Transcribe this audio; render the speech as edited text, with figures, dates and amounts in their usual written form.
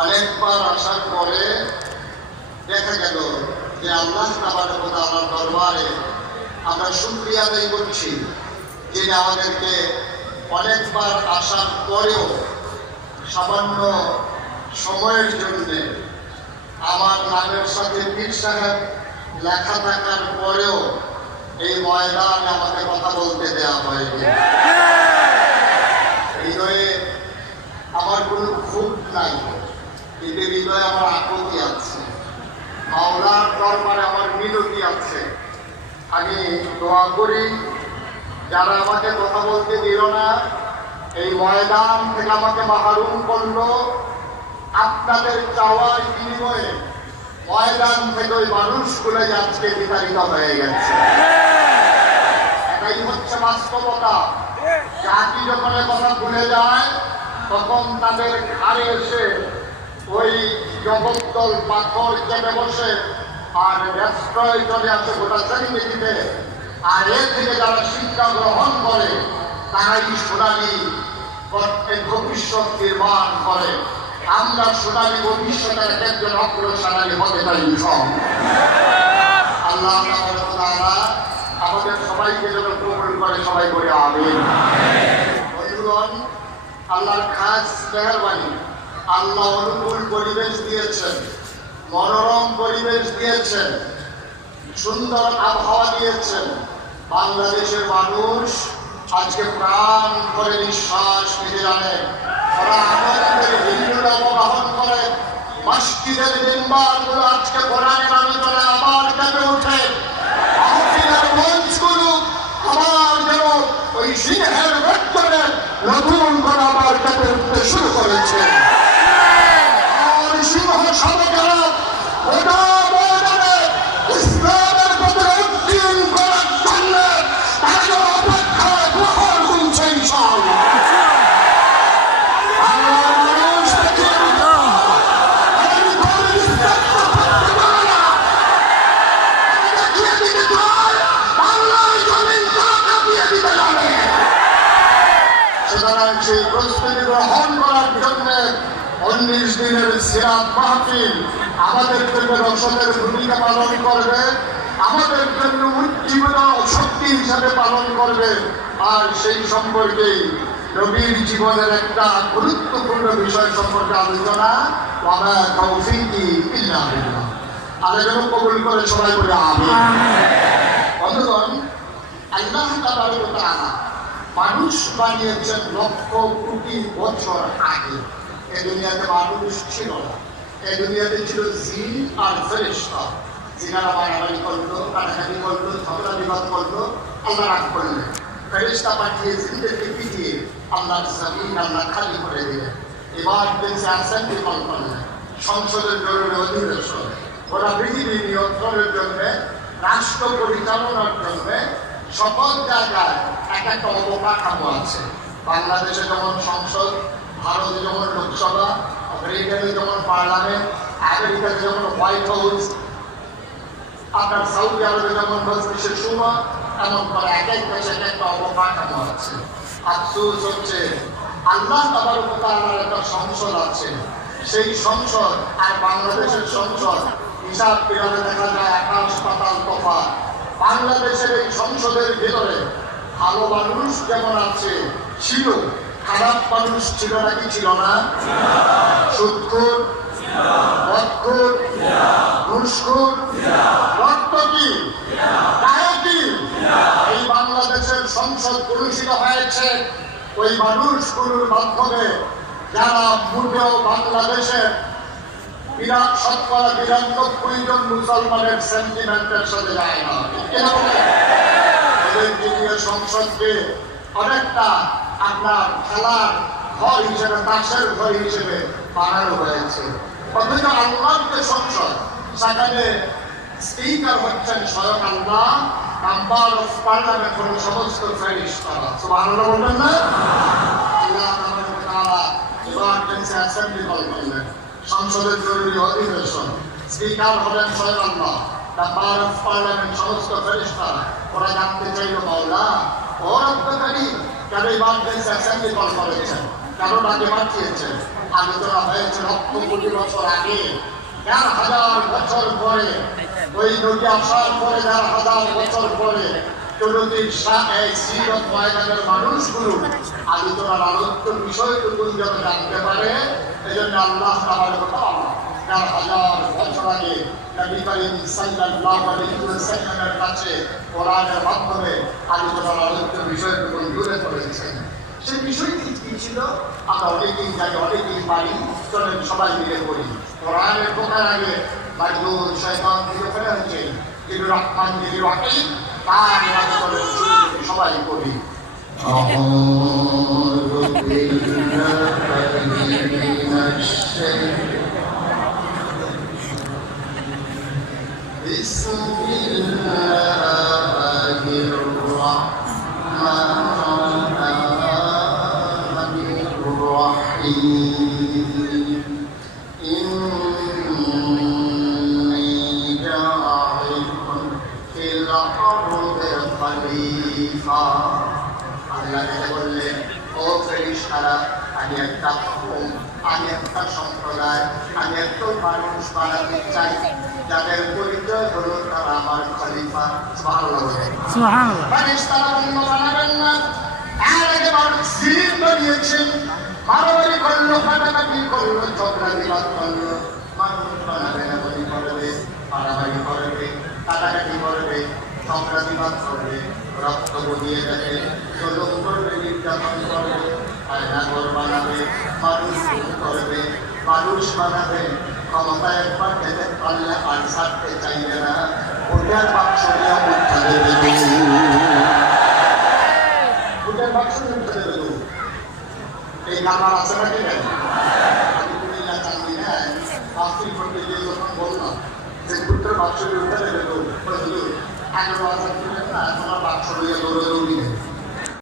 অনেকবার আসার পরে দেখা গেল যে আল্লাহ তাবারক ওয়া তাআলার দরবারে আমরা শুকরিয়া আদায় করছি, যিনি আমাদেরকে অনেকবার আসার পরেও সামান্য সময়ের জন্য আমার নামের সাথে পীর সাহেব লেখা থাকার পরেও এই ময়দানে আমাকে কথা বলতে দেওয়া হয়নি। হৃদয়ে আমার কোনো ক্ষোভ নাই, কিন্তু হৃদয়ে আমার আকুতি আছে, মাওলার দরবারে আমার মিনতি আছে। আমি দোয়া করি যারা আমাকে কথা বলতে দিল না, এই ময়দান থেকে আমাকে মাহরুম করলো, আপনাদের চাওয়ার বিনিময়ে ময়দান থেকে ওই মানুষগুলো আজকে বিতাড়িত হয়ে গেছে। এটাই হচ্ছে বাস্তবতা। জাতি যখন কথা ভুলে যায় তখন তাদের ঘাড়ে এসে ওই জগদ্দল পাথর চেপে বসে আর ব্যস্তয় চলে আসে গোটা শ্রেণীতে। আর এর থেকে যারা শিক্ষা গ্রহণ করে তারাই সোনালী ভবিষ্যৎ নির্মাণ করে। আমরা সোনালী ভবিষ্যতের একজন অগ্রসরী হতে পারি। আল্লাহ আমাদের সবাইকে যেন কবুল করে, সবাই করে আমিন। বন্ধুগণ, আল্লাহর খাস মেহেরবানি, আল্লাহ অনুকূল পরিবেশ দিয়েছেন, মনোরম পরিবেশ দিয়েছেন, সুন্দর আবহাওয়া দিয়েছেন। বাংলাদেশের মানুষ আজকে প্রাণ করে নিঃশ্বাস নিতে জানে, ওরা আনন্দের হিন্দুরা অবগাহন করে। মসজিদের মেম্বারগুলো আজকে কোরআনের আলোচনা আবার কেঁপে ওঠে। মাহফিলের মঞ্চগুলো আবার যেন ওই সিংহের ভেতরে নতুন করে আবার কেঁপে উঠতে শুরু করেছে। আর সিংহ সড়কেরা ওটা ময়দানে ইসলামের প্রতি উদ্দিন করার জন্য তাদের অপেক্ষায় প্রহর গুনছে ইনশাআল্লাহ। সেই প্রস্তুতি গ্রহণ করার জন্য 19 দিনের সিরাত মাহফিল আমাদের জন্য রসদের ভূমিকা পালন করবে, আমাদের জন্য উজ্জীবন শক্তি হিসাবে পালন করবে। আর সেই সম্পর্কে নবীর জীবনের একটা গুরুত্বপূর্ণ বিষয় সম্পর্কে আলোচনা। ওয়া তৌফিকি ইল্লা বিল্লাহ। আলোচনা কবুল করে সবাই বলে আমিন। বন্ধুগণ, আল্লাহ তাবারক ওয়া তাআলা মানুষ বানিয়েছেন লক্ষ কোটি বছর আগে। এই দুনিয়াতে মানুষ ছিল না, এই দুনিয়াতে ছিল জিন আর ফেরেশতা। জিনারা মারামারি করলো, কাটাকাটি করলো, ঝগড়া বিবাদ করলো, আল্লাহ রাগ করলেন। ফেরেশতা পাঠিয়ে জিনদেরকে পিটিয়ে আল্লাহর জমিন আল্লাহ খালি করে দিলেন। এবার বেঁচে অ্যাসেম্বলি কল করলেন, সংসদের জরুরি অধিবেশন, ওরা পৃথিবী নিয়ন্ত্রণের জন্য, রাষ্ট্র পরিচালনার জন্য সকল জায়গায় এক একটা অবকাঠামো আছে। বাংলাদেশে যেমন সংসদ, ভারতে যেমন লোকসভা, ব্রিটেনে যেমন পার্লামেন্ট, আমেরিকাতে যেমন হোয়াইট হাউস, আপনার সৌদি আরবে যেমন মজলিসে শুরা, এমন করে এক এক দেশে এক একটা অবকাঠামো আছে। আফসোস হচ্ছে আল্লাহ তাবারক ওয়া তাআলার একটা সংসদ আছে, সেই সংসদ আর বাংলাদেশের সংসদ হিসাব করে দেখা যায় আকাশ পাতাল তফাৎ। বাংলাদেশের এই সংসদের ভিতরে ভালো মানুষ যেমন আছে ছিল, খারাপ মানুষ ছিল নাকি ছিল না? সুদখোর, মদখোর, ঘুষখোর, রক্তকি, ডাকাতি, এই বাংলাদেশের সংসদ কলুষিত হয়েছে ওই মানুষগুলোর মাধ্যমে, যারা মোটেও বাংলাদেশের বিরাট শতকরা ৯২ জন মুসলমানের সেন্টিমেন্টের সাথে যায় না। সংসদকে অনেকটা আপনার খেলার ঘর হিসেবে, তাসের ঘর হিসেবে বানানো হয়েছে। অথচ আল্লাহর যে সংসদ, সেখানে স্পিকার হচ্ছেন স্বয়ং আল্লাহ, মেম্বার অফ পার্লামেন্ট হল সমস্ত ফেরেশতারা। সুবহানাল্লাহ বলবেন না? আল্লাহ তাআলা ইমার্জেন্সি অ্যাসেম্বলি কল করলেন, সংসদের জরুরি অধিবেশন, স্পিকার হলেন স্বয়ং আল্লাহ, মেম্বার অফ পার্লামেন্ট সমস্ত ফেরেশতারা। ওরা জানতে চাইল, মাওলা ও রব্বুল কারীম, কেন ইমার্জেন্সি অ্যাসেম্বলি কল করেছেন, কেন তাকে পাঠিয়েছেন? আলোচনা হয়েছে লক্ষ কোটি বছর আগে, ১,০০০ বছর পরে ওই নদী আসার পরে ১,০০০ বছর পরে চলতির সিরত ময়দানের মানুষগুলো আলোচনার আলোচ্য বিষয়টুকু যেন জানতে পারে। এই জন্য আল্লাহ তাআলার কথা ১,০০০ বছর আগে নবী করিম সাল্লাল্লাহু আলাইহি ওয়াসাল্লামের কাছে কোরআনের মাধ্যমে আলোচনার আলোচ্য বিষয়টুকু তুলে ধরেছেন। সেই বিষয়টি কি ছিল আমরা অনেকেই জানি, অনেকেই পারি। চলেন সবাই মিলে পড়ি। কোরআনের ঢোকার আগে বাইদুল শয়তান থেকে ফেলে হচ্ছে জিবুর রহমান জিবুর রহিম তার নাম করে সবাই পড়ি। আউযু বিল্লাহি মিনাশ শাইতানির বিসমিল্লাহির রাহমানির রহিম। ইন্নী জাইলুন ফিল আরদি খলিফা। আল্লাহ বললেন, ও ফেরেশতারা, আমি একটা কওম, আমি একটা সম্প্রদায়, আমি একটা মানুষ বানাতে চাই যাদের পরিচয় হলো তারা আমার খলিফা। সুবহানাল্লাহ। ফেরেশতারা অন্য বানাবেন না, এর আগে মানুষ জিন বানিয়েছেন, মারামারি করলো, কাটাকাটি করলো, ঝগড়া বিবাদ করলো। মানুষ বানাবে না, বলি করবে, মারামারি করবে, কাটাকাটি করবে, ঝগড়া বিবাদ করবে, রক্ত বহিয়ে যাবে, জুলুম করবে, নির্যাতন করবে, আয়নাঘর বানাবে, মানুষ খুন করবে, মানুষ বানাবে। ক্ষমতা একবার খেতে পারলে আর ছাড়তে চাইবে না, ভোটের বাক্স নিয়ে উঠতে দেবে, ভোটের বাক্স নিয়ে উঠতে দেবে। এই নাম্বার আছে নাকি? আমি কুমিল্লা চাকরি নেয় বাস্তিল করতে গিয়ে যখন বললাম যে ভোটের বাক্স নিয়ে উঠতে দেবে, ১১,০০০ না, তোমার বাক্স নিয়ে দৌড়ে দৌড়ি নেবে।